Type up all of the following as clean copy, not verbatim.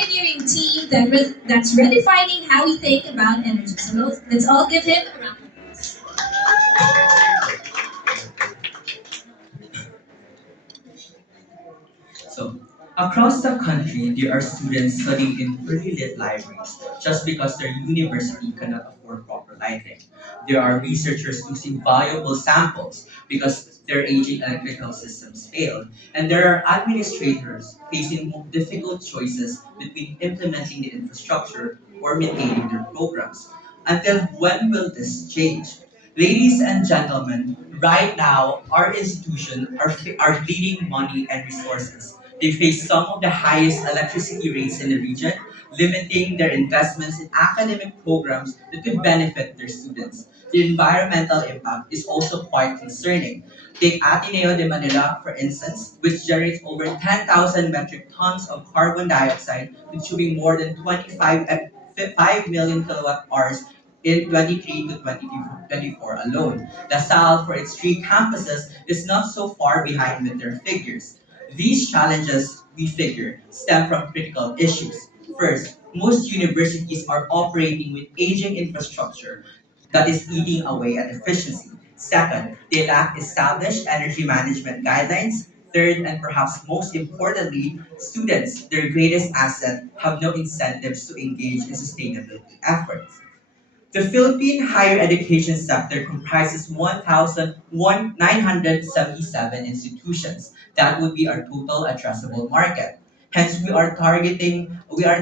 pioneering team that's redefining how we think about energy. So let's all give him a round. So, across the country, there are students studying in poorly lit libraries just because their university cannot afford proper lighting. There are researchers losing valuable samples because their aging electrical systems failed. And there are administrators facing difficult choices between implementing the infrastructure or maintaining their programs. Until when will this change? Ladies and gentlemen, right now, our institutions are bleeding money and resources. They face some of the highest electricity rates in the region, limiting their investments in academic programs that could benefit their students. The environmental impact is also quite concerning. Take Ateneo de Manila, for instance, which generates over 10,000 metric tons of carbon dioxide, consuming more than 5 million kilowatt hours in 23 to 2024 alone. LaSalle, for its three campuses, is not so far behind with their figures. These challenges, we figure, stem from critical issues. First, most universities are operating with aging infrastructure that is eating away at efficiency. Second, they lack established energy management guidelines. Third, and perhaps most importantly, students, their greatest asset, have no incentives to engage in sustainability efforts. The Philippine higher education sector comprises 1,977 institutions. That would be our total addressable market. Hence, we are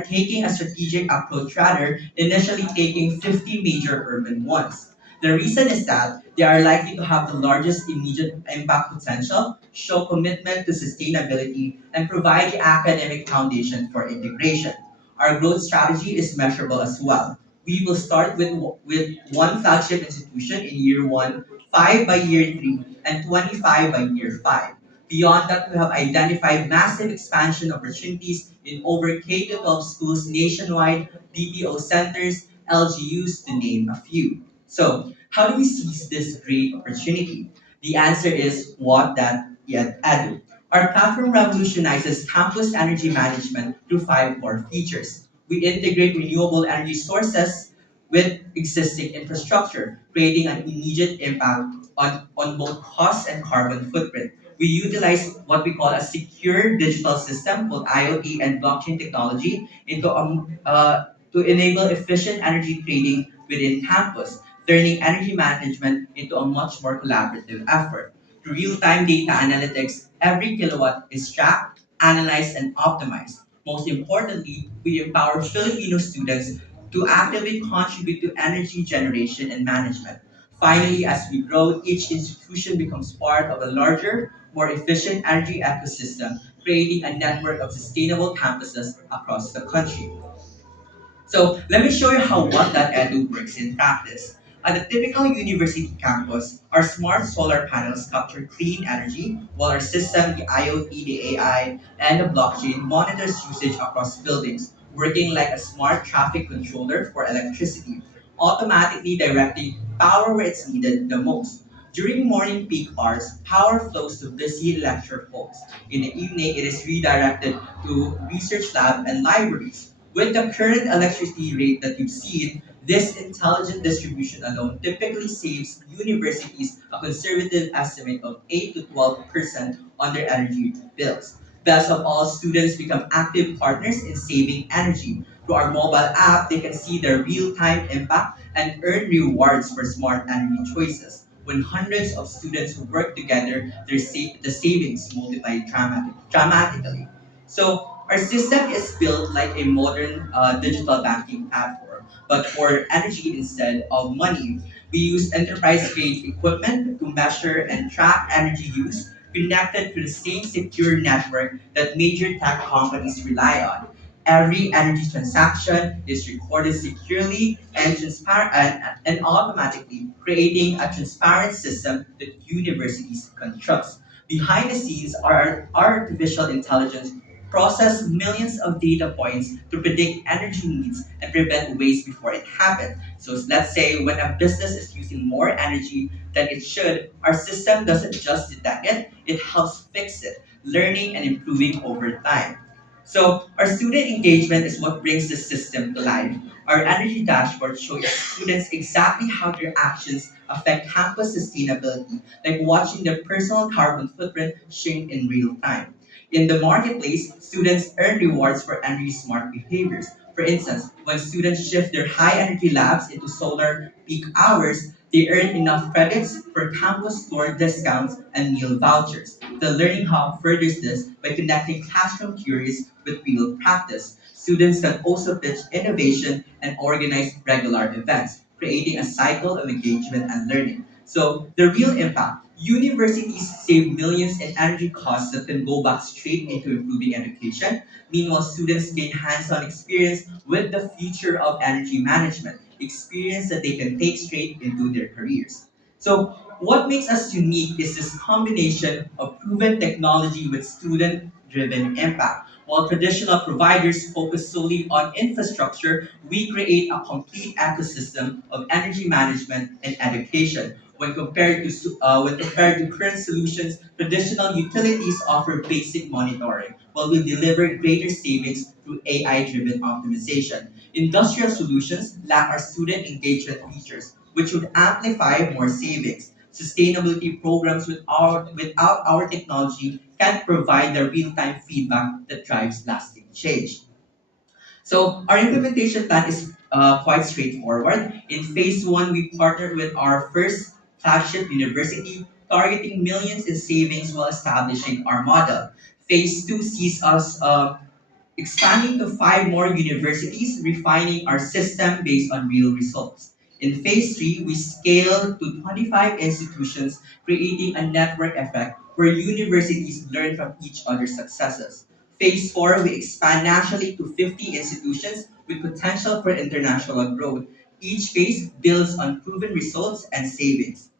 taking a strategic approach rather, initially taking 50 major urban ones. The reason is that they are likely to have the largest immediate impact potential, show commitment to sustainability, and provide the academic foundation for integration. Our growth strategy is measurable as well. We will start with one flagship institution in year one, five by year three, and 25 by year five. Beyond that, we have identified massive expansion opportunities in over K 12 schools nationwide, BPO centers, LGUs, to name a few. So, how do we seize this great opportunity? The answer is what that yet edu. Our platform revolutionizes campus energy management through five core features. We integrate renewable energy sources with existing infrastructure, creating an immediate impact on both cost and carbon footprint. We utilize what we call a secure digital system called IoT and blockchain technology to enable efficient energy trading within campus, turning energy management into a much more collaborative effort. Through real-time data analytics, every kilowatt is tracked, analyzed, and optimized. Most importantly, we empower Filipino students to actively contribute to energy generation and management. Finally, as we grow, each institution becomes part of a larger, more efficient energy ecosystem, creating a network of sustainable campuses across the country. So let me show you how What.edu works in practice. At a typical university campus, our smart solar panels capture clean energy, while our system, the IoT, the AI, and the blockchain monitors usage across buildings, working like a smart traffic controller for electricity, automatically directing power where it's needed the most. During morning peak hours, power flows to busy lecture halls. In the evening, it is redirected to research lab and libraries. With the current electricity rate that you've seen, this intelligent distribution alone typically saves universities a conservative estimate of 8 to 12% on their energy bills. Best of all, students become active partners in saving energy. Through our mobile app, they can see their real-time impact and earn rewards for smart energy choices. When hundreds of students work together, the savings multiply dramatically. So our system is built like a modern digital banking platform, but for energy instead of money. We use enterprise-grade equipment to measure and track energy use, connected to the same secure network that major tech companies rely on. Every energy transaction is recorded securely and transparent and automatically, creating a transparent system that universities can trust. Behind the scenes, our artificial intelligence process millions of data points to predict energy needs and prevent waste before it happens. So let's say when a business is using more energy than it should, our system doesn't just detect it, it helps fix it, learning and improving over time. So our student engagement is what brings the system to life. Our energy dashboard shows students exactly how their actions affect campus sustainability, like watching their personal carbon footprint shrink in real time. In the marketplace, students earn rewards for energy smart behaviors. For instance, when students shift their high energy labs into solar peak hours, they earn enough credits for campus store discounts and meal vouchers. The Learning Hub furthers this by connecting classroom theories with real practice. Students can also pitch innovation and organize regular events, creating a cycle of engagement and learning. So, the real impact: universities save millions in energy costs that can go back straight into improving education. Meanwhile, students gain hands on experience with the future of energy management, experience that they can take straight into their careers. So, what makes us unique is this combination of proven technology with student driven impact. While traditional providers focus solely on infrastructure, we create a complete ecosystem of energy management and education. When compared to current solutions, traditional utilities offer basic monitoring, while we deliver greater savings through AI-driven optimization. Industrial solutions lack our student engagement features, which would amplify more savings. Sustainability programs without our technology can provide the real-time feedback that drives lasting change. So our implementation plan is quite straightforward. In phase one, we partnered with our first flagship university, targeting millions in savings while establishing our model. Phase two sees us expanding to five more universities, refining our system based on real results. In phase three, we scaled to 25 institutions, creating a network effect where universities learn from each other's successes. Phase four, we expand nationally to 50 institutions with potential for international growth. Each phase builds on proven results and savings.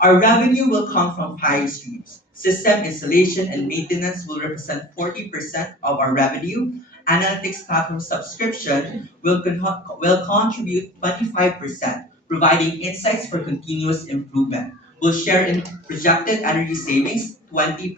Our revenue will come from five streams. System installation and maintenance will represent 40% of our revenue. Analytics platform subscription will contribute 25%, providing insights for continuous improvement. We'll share in projected energy savings 20%.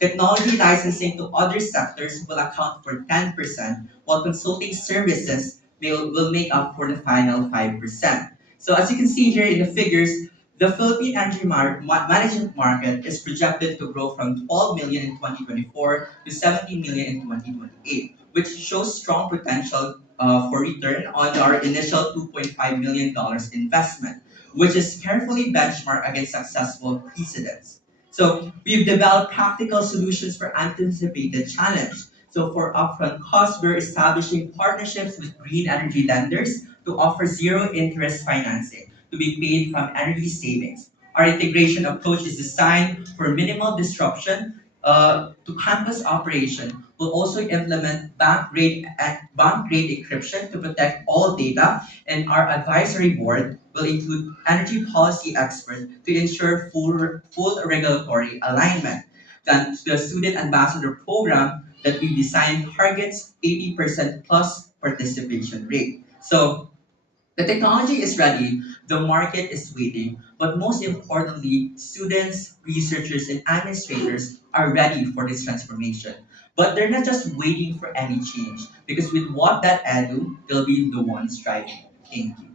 Technology licensing to other sectors will account for 10%, while consulting services will make up for the final 5%. So as you can see here in the figures, the Philippine energy management market is projected to grow from 12 million in 2024 to 17 million in 2028, which shows strong potential for return on our initial $2.5 million investment, which is carefully benchmarked against successful precedents. So we've developed practical solutions for anticipated challenge. So for upfront costs, we're establishing partnerships with green energy lenders to offer zero interest financing to be paid from energy savings. Our integration approach is designed for minimal disruption to campus operation. We'll also implement bank grade encryption to protect all data, and our advisory board will include energy policy experts to ensure full regulatory alignment. Then the student ambassador program that we designed targets 80% plus participation rate. So the technology is ready, the market is waiting, but most importantly, students, researchers, and administrators are ready for this transformation. But they're not just waiting for any change, because with what that edu, they'll be the ones driving. Thank you.